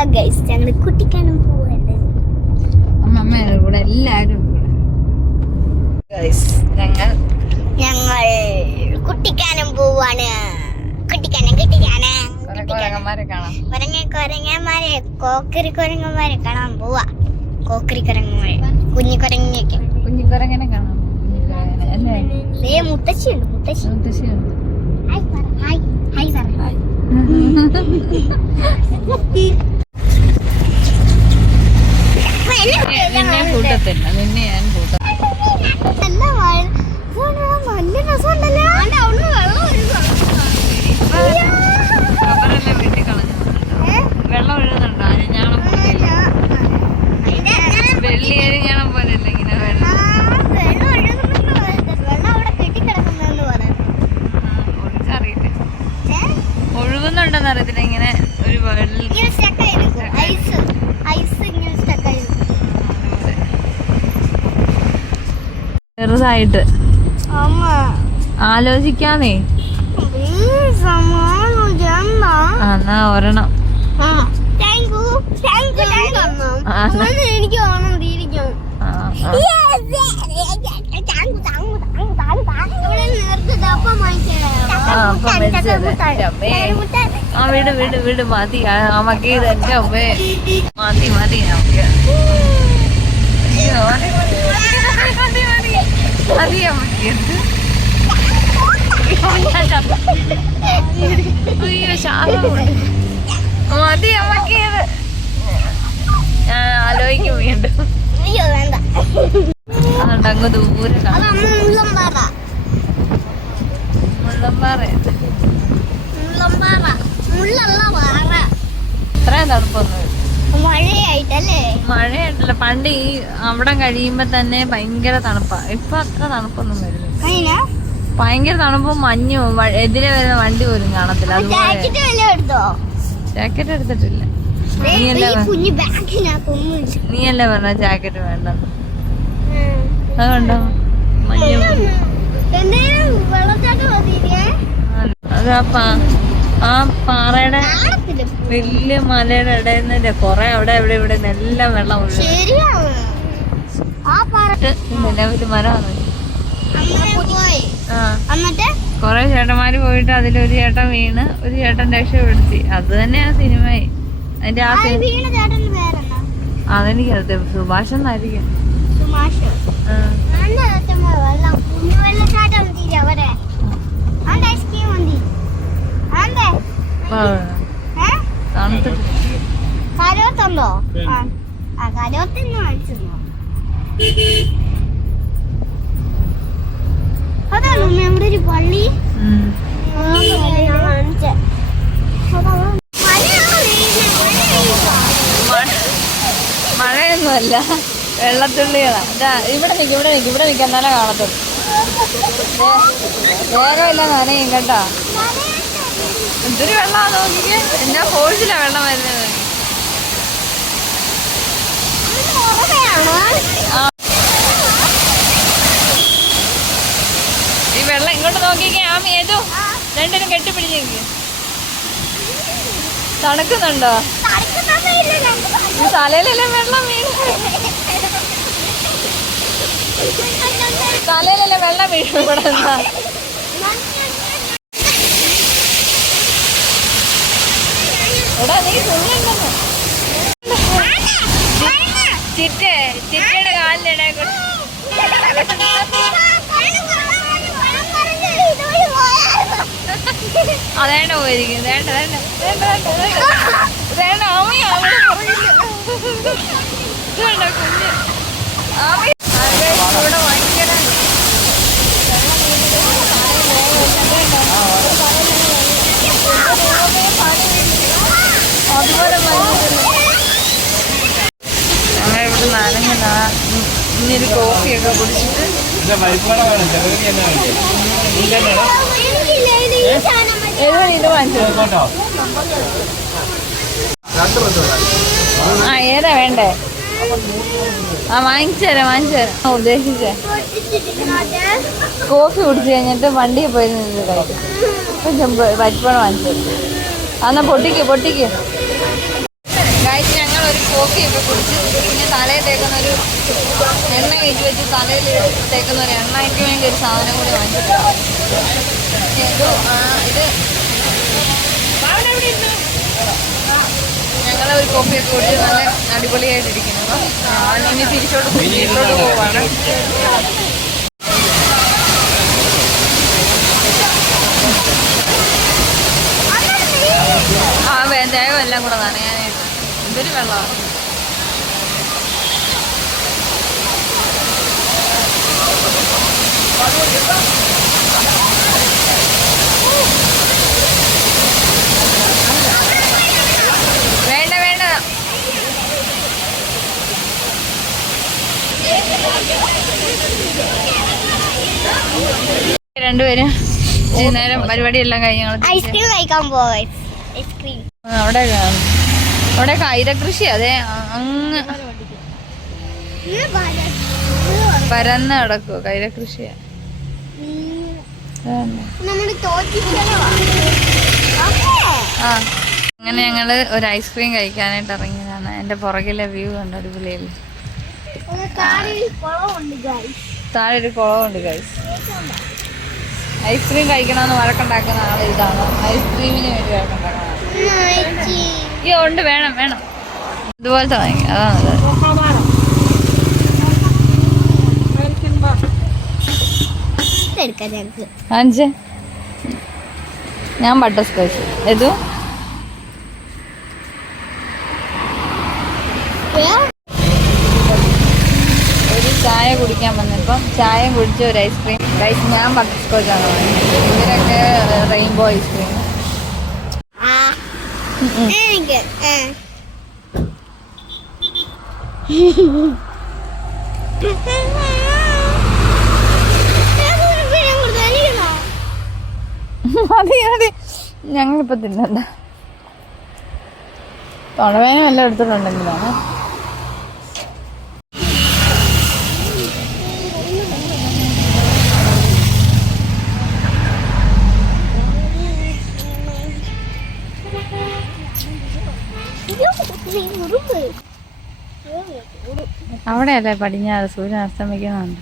Hello guys, ഞങ്ങൾ കുട്ടിക്കാനം പോവാണ്. അമ്മ കൂടെ എല്ലാരും ഞങ്ങൾ കുട്ടിക്കാനം പോവാണ്. കുരങ്ങന്മാരെ കാണാം. കൊരങ്ങന്മാരെ കോക്കരി കാണാൻ പോവാ. കോക്കരി കുരങ്ങന്മാരെ, കുഞ്ഞിക്കുരങ്ങനെ കാണാം. മുത്തശ്ശിയുണ്ട്. ഹായ് പറ. നിന്നെ കൂട്ടത്തില്ല, നിന്നെ ഞാൻ നല്ല രസമുണ്ടല്ലോ. റബ്ബറെല്ലാം വെട്ടി കളഞ്ഞു. വെള്ളം ഒഴുകുന്നുണ്ടോ? അരിഞ്ഞാണം വെള്ളി അരിഞ്ഞാണം പോലെയല്ല ഇങ്ങനെ വെള്ളം ഒഴിച്ചറിയില്ല. ഒഴുകുന്നുണ്ടെന്ന് അറിയത്തില്ല. ഇങ്ങനെ ഒരു ചെറുതായിട്ട് ആലോചിക്കാന്നേ. എന്നാ ഒരെണ്ണം എനിക്ക് വീട് മതി നമുക്ക് ഇതെന്റെ അമ്മേ. മതി നമുക്ക് മതി അമ്മക്ക്. അയ്യോ ശാപം മതി അമ്മക്ക്. ഞാൻ ആലോചിക്കും വീണ്ടും. അതുകൊണ്ട് അങ്ങ് ദൂരെ ഇത്രയും തണുപ്പൊന്നും മഴയായിട്ടല്ല. പണ്ട് ഈ അവിടം കഴിയുമ്പോ തന്നെ ഭയങ്കര തണുപ്പാ. ഇപ്പൊ അത്ര തണുപ്പൊന്നും വരുന്നില്ല. ഭയങ്കര തണുപ്പും മഞ്ഞും എതിരെ വരുന്ന വണ്ടി പോലും കാണത്തില്ല. ജാക്കറ്റ് എടുത്തിട്ടില്ല. നീയല്ലേ പറഞ്ഞ ജാക്കറ്റ് വേണ്ടെന്ന്. അതുകൊണ്ടോ മഞ്ഞ അത് ആ പാറയുടെ വലിയ മലയുടെ ഇടയിൽ നിന്ന് കൊറേ അവിടെ ഇവിടെ എല്ലാം വെള്ളം നിലവില് മരമാണ്. കൊറേ ചേട്ടന്മാര് പോയിട്ട് അതിലൊരു ചേട്ടൻ വീണ് ഒരു ചേട്ടൻ രക്ഷപ്പെടുത്തി. അത് തന്നെയാ സിനിമയായി. അതിന്റെ അതെനിക്കറിയാം. സുഭാഷ് എന്നായിരിക്കും. കരോത്തുണ്ടോ? കരോത്തിന് വാങ്ങിച്ചിരുന്നോ? അതാണോ നമ്മുടെ ഒരു പള്ളി? മഴയൊന്നുമല്ല, വെള്ളത്തുള്ളികളാ. ഇവിടെ നിൽക്കാൻ എന്നാലേ കാണത്തുള്ളൂ. വേഗമില്ല നനയും കേട്ടോ. എന്തൊരു വെള്ളമാണ് നോക്കിക്കേ. എന്നാ ഫോഴ്സിലാ വെള്ളം വരുന്നത്. ഈ വെള്ളം ഇങ്ങോട്ട് നോക്കിക്കേ. ആമി ഏതോ രണ്ടിനും കെട്ടിപ്പിടിച്ചേക്ക്. തണുക്കുന്നുണ്ടോ? തലയിലെല്ലാം വെള്ളം വീഴും. തലയിലെല്ലാം വെള്ളം വീഴും. ഇവിടെ എന്താ എടാ നീ തുണിയുണ്ടെന്ന്. ചിറ്റയുടെ കാലിലിടേ അതേണ്ട പോയിരിക്കും. ഇവിടെ ഭയങ്കര അതുപോലെ ഞങ്ങളിവിടെ നനഞ്ഞ ഇന്നൊരു കോഫിയൊക്കെ കുടിച്ചിട്ട് ഏതാ വേണ്ടേ? വാങ്ങിച്ചു തരാം. ഉദ്ദേശിച്ചേ കോഫി കുടിച്ച് കഴിഞ്ഞിട്ട് വണ്ടിയിൽ പോയി നിന്ന് കഴിക്കും. പരിപ്പണം വാങ്ങിച്ചു തരും. എന്നാ പൊട്ടിക്ക് ഒരു കോഫിയൊക്കെ കുടിച്ച് പിന്നെ തലയിൽ തേക്കുന്ന ഒരു എണ്ണ കയറ്റി വെച്ച് തലയിൽ തേക്കുന്ന ഒരു എണ്ണയ്ക്ക് വേണ്ടി ഒരു സാധനം കൂടി വാങ്ങിച്ചിട്ടുണ്ട്. ഇത് ഞങ്ങളെ ഒരു കോഫിയൊക്കെ കുടിച്ച് നല്ല അടിപൊളിയായിട്ടിരിക്കുന്നു. അപ്പം ഇനി തിരിച്ചോട്ട് വീട്ടിലോട്ട് പോവാണ്. ദേഹം എല്ലാം കൂടെ നനയാനായിട്ട് എന്തൊരു വെള്ളമാണ്. വേണ്ട വേണ്ട, രണ്ടുപേരും നേരം പരിപാടിയെല്ലാം കഴിഞ്ഞ് ഐസ്ക്രീം കഴിക്കാൻ പോവാ. ഐസ്ക്രീം അവിടെ കൈരകൃഷി അതെ അങ്ങ് പരന്ന് കിടക്കുവോ കൈരകൃഷിയാ. ആ അങ്ങനെ ഞങ്ങള് ഒരു ഐസ്ക്രീം കഴിക്കാനായിട്ട് ഇറങ്ങിയതാണ്. എന്റെ പുറകിലെ വ്യൂ കണ്ട് അടിപൊളിയല്ലേ. താഴെ ഒരു കുളമുണ്ട് ഗൈസ്. ഐസ്ക്രീം കഴിക്കണമെന്ന് വഴക്കുണ്ടാക്കുന്ന ആൾ ഇതാണ്. ഐസ്ക്രീമിന് വേണ്ടി വഴക്കുണ്ടാക്കുന്ന അയ്യോ ഉണ്ട്, വേണം വേണം, ഇതുപോലത്തെ വാങ്ങി. അതാണ് അഞ്ച്. ഞാൻ ബട്ടർ സ്കോച്ച്. ഏതു ഒരു ചായ കുടിക്കാൻ വന്നപ്പം ചായയും കുടിച്ച ഒരു ഐസ്ക്രീം. ഞാൻ ബട്ടർ സ്കോച്ചാണ് വാങ്ങിയത്. ഇവരൊക്കെ റെയിൻബോ ഐസ്ക്രീം. മതി മതി, ഞങ്ങളിപ്പോ തിന്നണ്ട. തൊണവേനും എല്ലാം എടുത്തിട്ടുണ്ടെങ്കിലാണ്. അവിടെയല്ലേ പടിഞ്ഞാറ് സൂര്യൻ അസ്തമിക്കുന്നുണ്ട്.